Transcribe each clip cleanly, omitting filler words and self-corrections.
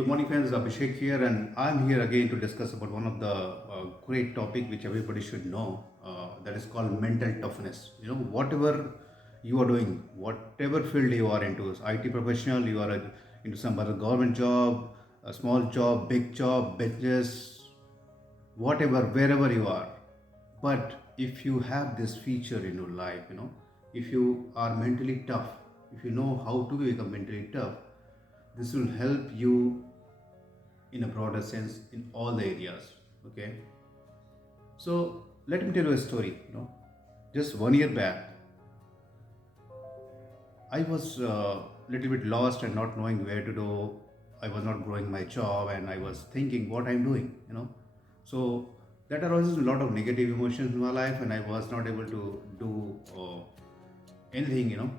Good morning, friends. Abhishek here, and I'm here again to discuss about one of the great topic which everybody should know. That is called mental toughness. Whatever you are doing, whatever field you are into, IT professional, you are into some other government job, a small job, big job, business, whatever, wherever you are. But if you have this feature in your life, if you are mentally tough, if you know how to become mentally tough, this will help you in a broader sense in all the areas. Okay, so let me tell you a story. Just 1 year back, I was a little bit lost and not knowing where to go. I was not growing my job, and I was thinking what I'm doing. So that arises a lot of negative emotions in my life, and I was not able to do anything.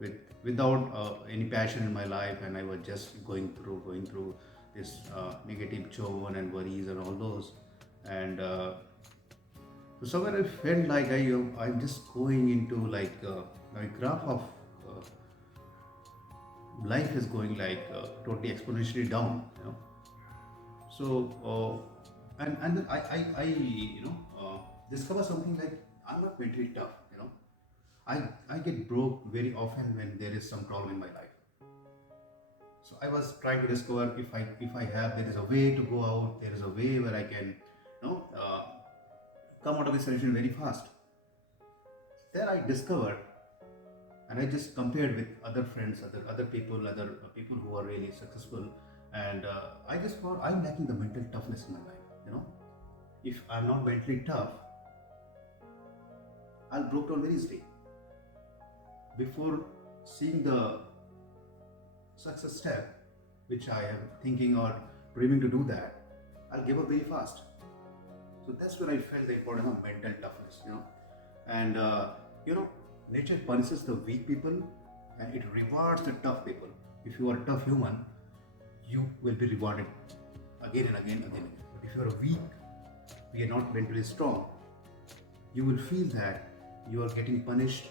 With without any passion in my life, and I was just going through this negative zone and worries and all those, and so somewhere I felt like I'm just going into like my graph of life is going like totally exponentially down. So and then I discover something like I'm not mentally tough. I get broke very often when there is some problem in my life. So I was trying to discover if I have there is a way to go out, there is a way where I can come out of this solution very fast. There I discovered, and I just compared with other friends, other people, other people who are really successful, and I just found I'm lacking the mental toughness in my life. If I'm not mentally tough, I'll broke down very easily. Before seeing the success step, which I am thinking or dreaming to do that, I'll give up very fast. So that's when I felt the importance of mental toughness. And nature punishes the weak people, and it rewards the tough people. If you are a tough human, you will be rewarded again and again and again. But if you are weak, we are not mentally strong, you will feel that you are getting punished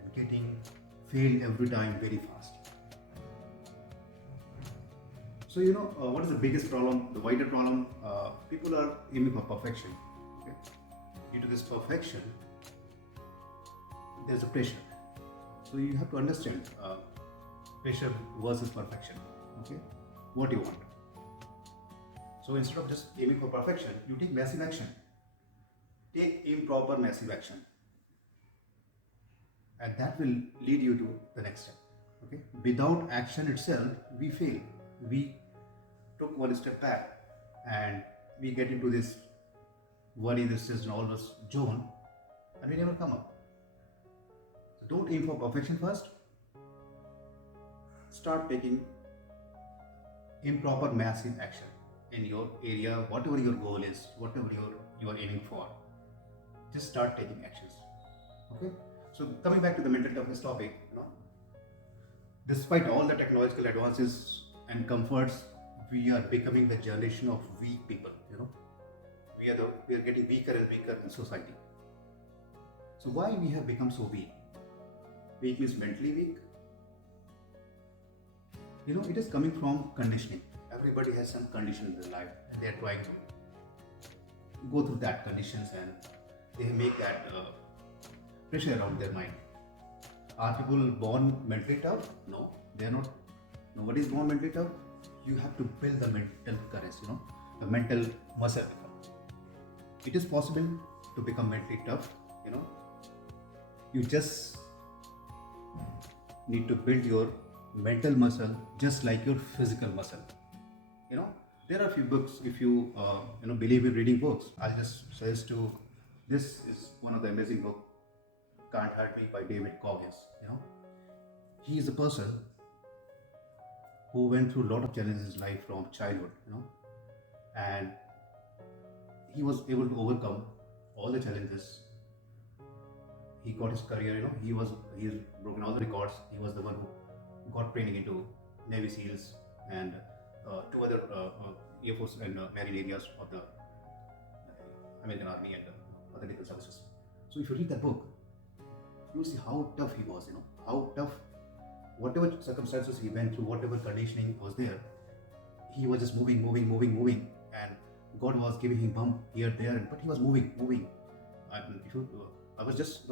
and getting failed every time very fast. So what is the biggest problem, the wider problem? People are aiming for perfection. Okay? Due to this perfection, there's a pressure. So you have to understand pressure versus perfection. Okay, what do you want? So instead of just aiming for perfection, you take massive action. Take improper massive action, and that will lead you to the next step. Okay, without action itself, we fail. We took one step back, and we get into this worry, this is all this zone, and we never come up. So don't aim for perfection first. Start taking improper massive action in your area, whatever your goal is, whatever you are aiming for. Just start taking actions. Okay. So coming back to the mental toughness topic, despite all the technological advances and comforts, we are becoming the generation of weak people. We are getting weaker and weaker in society. So why we have become so weak? Weak means mentally weak. It is coming from conditioning. Everybody has some condition in their life, and they are trying to go through that conditions, and they make that pressure around their mind. Are people born mentally tough? No, they are not. Nobody is born mentally tough. You have to build the mental courage, the mental muscle. It is possible to become mentally tough. You just need to build your mental muscle just like your physical muscle. There are a few books. If you believe in reading books, I'll just suggest to. This is one of the amazing book, Can't Hurt Me by David Goggins. He is a person who went through a lot of challenges in his life from childhood. And he was able to overcome all the challenges. He got his career. He has broken all the records. He was the one who got training into Navy SEALs and two other Air Force and Marine areas of the American Army and other legal services. So if you read that book, you will see how tough he was. How tough, whatever circumstances he went through, whatever conditioning was there, he was just moving, and God was giving him bump here, there, but he was moving. And if you, I was just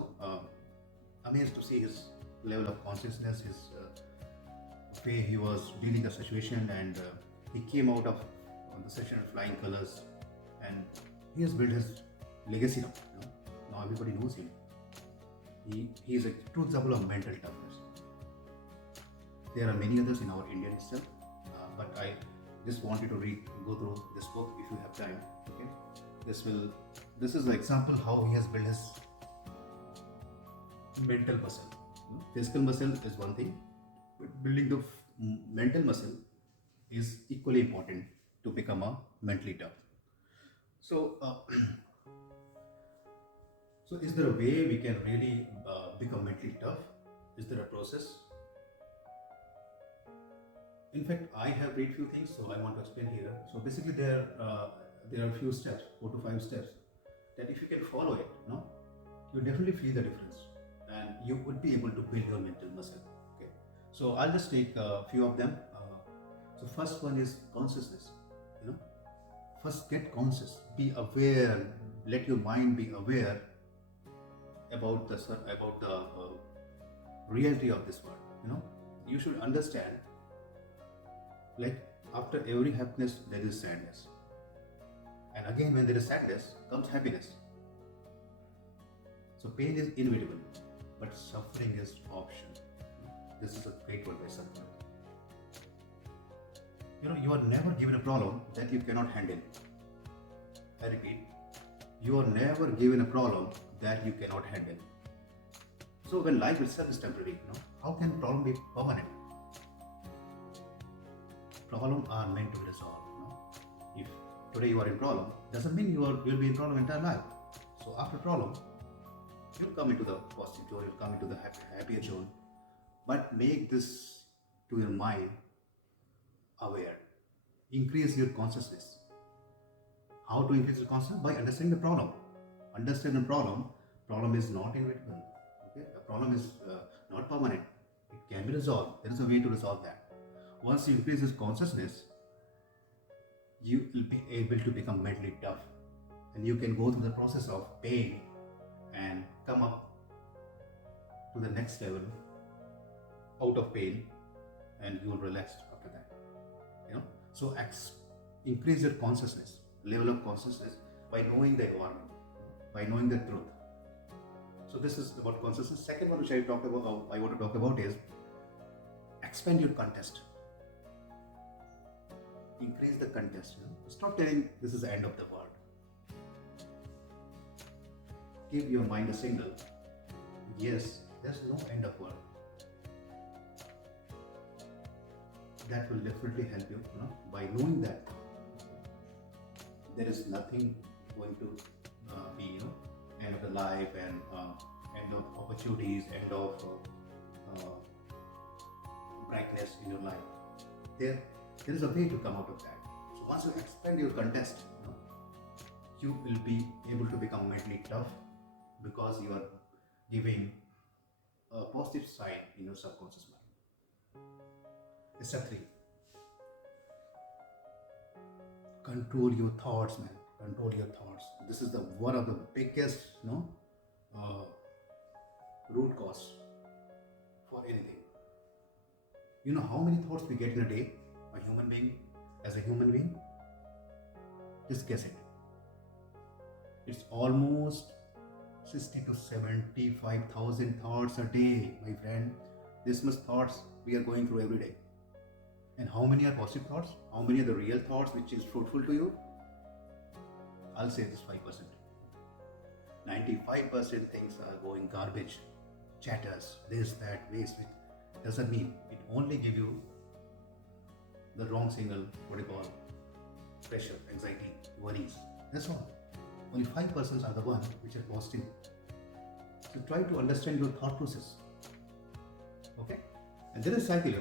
amazed to see his level of consciousness, his way he was dealing the situation, and he came out of the session in flying colors, and he has built his legacy now. Now everybody knows him. He is a true example of mental toughness. There are many others in our Indian itself, but I just want you to go through this book if you have time. Okay, this is the example how he has built his mental muscle. Physical muscle is one thing, but building the mental muscle is equally important to become a mentally tough. So, so is there a way we can really become mentally tough? Is there a process? In fact, I have read few things, so I want to explain here. So basically, there are a few steps, 4 to 5 steps, that if you can follow it, you definitely feel the difference, and you would be able to build your mental muscle. Okay, so I'll just take a few of them. So first one is consciousness. First get conscious, be aware, let your mind be aware about the reality of this world. You should understand, like after every happiness there is sadness, and again when there is sadness comes happiness. So pain is inevitable, but suffering is optional. This is a great word by suffering. You are never given a problem that you cannot handle. I repeat, you are never given a problem that you cannot handle. So when life itself is temporary, how can problem be permanent? Problems are meant to be resolved. If today you are in problem, doesn't mean you will be in problem entire life. So after problem, you'll come into the positive zone, you'll come into the happier zone. But make this to your mind aware. Increase your consciousness. How to increase your consciousness? By understanding the problem. Understand the problem. Problem is not inevitable. Okay? The problem is not permanent. It can be resolved. There is a way to resolve that. Once you increase your consciousness, you will be able to become mentally tough, and you can go through the process of pain and come up to the next level out of pain, and you will relax after that. So increase your consciousness, level of consciousness, by knowing the environment, by knowing the truth. So this is about consciousness. Second one which I want to talk about is expand your context. Increase the context. Stop telling this is the end of the world. Give your mind a signal. Yes, there's no end of world. That will definitely help you, by knowing that there is nothing going to be, end of the life, and end of opportunities, end of brightness in your life. There is a way to come out of that. So once you expand your context, you will be able to become mentally tough, because you are giving a positive sign in your subconscious mind. Step 3. Control your thoughts, man. Control your thoughts. This is one of the biggest, root cause for anything. You know how many thoughts we get in a day, as a human being? Just guess it. It's almost 60 to 75,000 thoughts a day, my friend. This much thoughts we are going through every day. And how many are positive thoughts? How many are the real thoughts which is fruitful to you? I'll say this 5%. 95% things are going garbage, chatters, this, that, waste, which doesn't mean. It only give you the wrong signal, pressure, anxiety, worries. That's all. Only 5% are the ones which are positive. So try to understand your thought process. Okay? And there is cycle,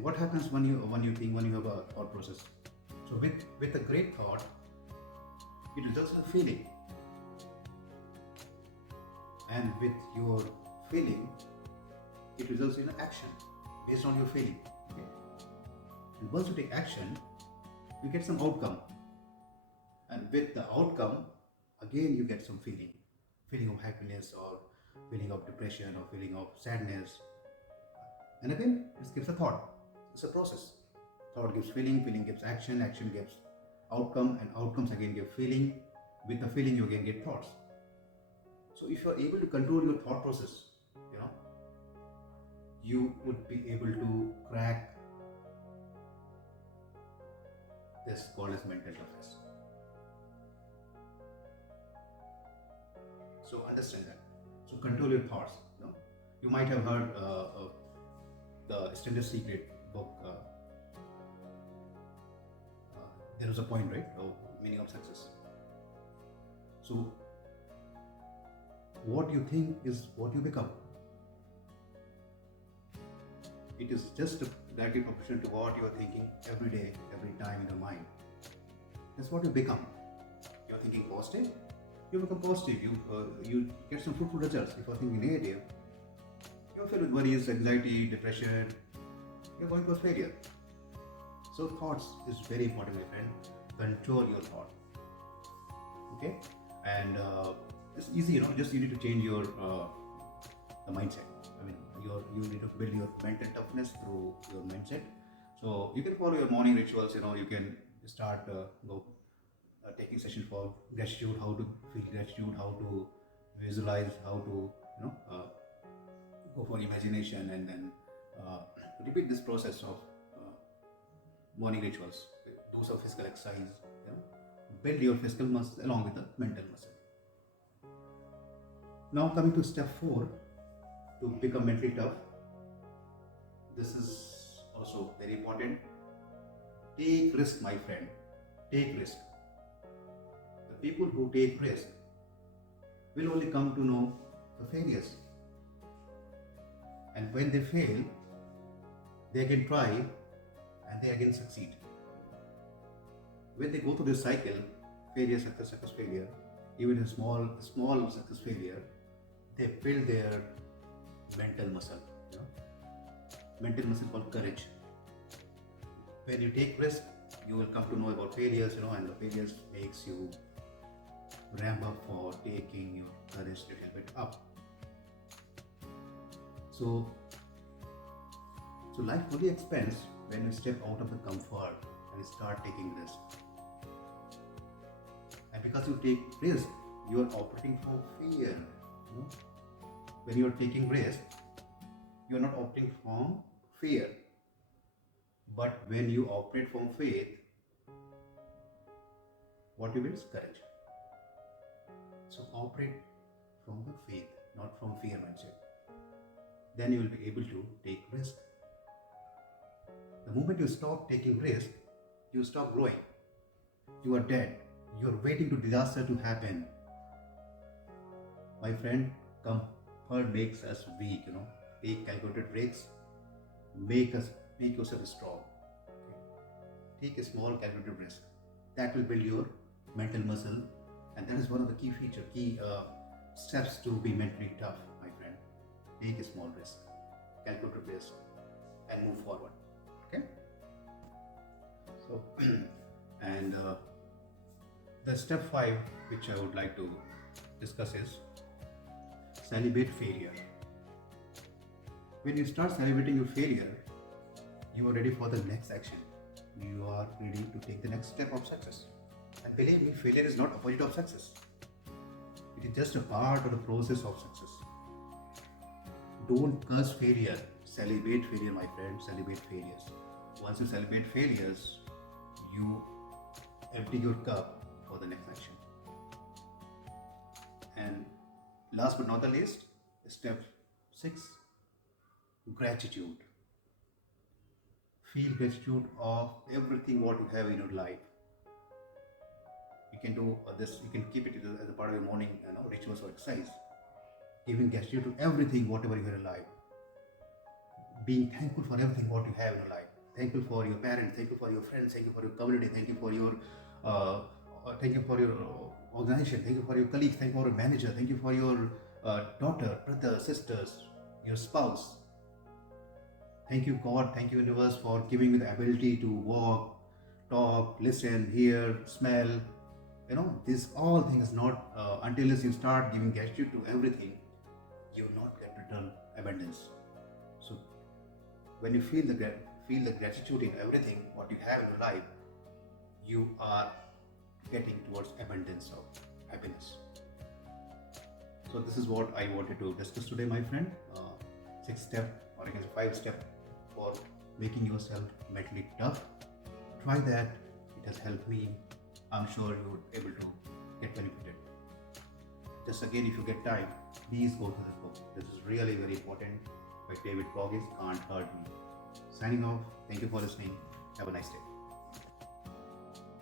what happens when you have a thought process? So with a great thought, it results in a feeling. And with your feeling, it results in an action based on your feeling. Okay? And once you take action, you get some outcome, and with the outcome, again you get some feeling of happiness, or feeling of depression, or feeling of sadness, and again it gives a thought. It's a process. Thought gives feeling, feeling gives action, action gives outcome, and outcomes again give feeling. With the feeling you again get thoughts. So if you are able to control your thought process, you know, you would be able to crack this called as mental toughness. So understand that. So control your thoughts. You know, you might have heard the Standard Secret book. There was a point, right, of meaning of success. So what you think is what you become. It is just a direct proportion to what you are thinking every day, every time in your mind. That's what you become. You are thinking positive, you become positive. You get some fruitful results. If you are thinking negative, you are filled with worries, anxiety, depression. You are going for failure. So thoughts is very important, my friend. Control your thought. Okay, and it's easy. You know, just you need to change your the mindset. I mean, you need to build your mental toughness through your mindset. So you can follow your morning rituals. You know, you can start taking session for gratitude, how to feel gratitude, how to visualize, how to go for imagination, and then repeat this process of morning rituals. Do some physical exercise. You know, build your physical muscle along with the mental muscle. Now coming to step 4, to become mentally tough. This is also very important. Take risk, my friend. Take risk. The people who take risk will only come to know the failures. And when they fail, they again try and they again succeed. When they go through this cycle, failure, success, success, failure, even a small success, failure, they build their mental muscle. You know? Mental muscle called courage. When you take risk, you will come to know about failures, you know, and the failures makes you ramp up for taking your courage a little bit up. So life only expands when you step out of the comfort and start taking risk. And because you take risk, you are operating from fear. You know? When you are taking risk, you are not operating from fear. But when you operate from faith, what you build is courage. So operate from the faith, not from fear mindset. Then you will be able to take risk. The moment you stop taking risk, you stop growing. You are dead. You are waiting to disaster to happen. My friend, comfort makes us weak. You know, take calculated risks. Make yourself strong. Okay. Take a small calculated risk. That will build your mental muscle, and that is one of the key steps to be mentally tough, my friend. Take a small risk, calculated risk, and move forward. Okay. So, and the step 5, which I would like to discuss, is celebrate failure. When you start celebrating your failure, you are ready for the next action. You are ready to take the next step of success. And believe me, failure is not opposite of success. It is just a part of the process of success. Don't curse failure. Celebrate failure, my friend. Celebrate failures. Once you celebrate failures, you empty your cup for the next action. And last but not the least, step 6, gratitude. Feel gratitude of everything what you have in your life. You can do this. You can keep it as a part of your morning, rituals or exercise. Giving gratitude to everything, whatever you have in life. Being thankful for everything what you have in your life. Thankful for your parents. Thankful for your friends. Thankful for your community. Thank you for your organization. Thank you for your colleagues. Thank you for your manager. Thank you for your daughter, brother, sisters, your spouse. Thank you, God. Thank you, universe, for giving me the ability to walk, talk, listen, hear, smell. These all things not until you start giving gratitude to everything, you will not get return abundance. So when you feel the gratitude in everything what you have in your life, you are getting towards abundance of happiness. So this is what I wanted to discuss today, my friend. 6 step, or I can say 5 step for making yourself mentally tough. Try that. It has helped me. I'm sure you would able to get benefited. Just again, if you get time, please go to this book. This is really very important by David Goggins. Can't Hurt Me. Signing off. Thank you for listening. Have a nice day.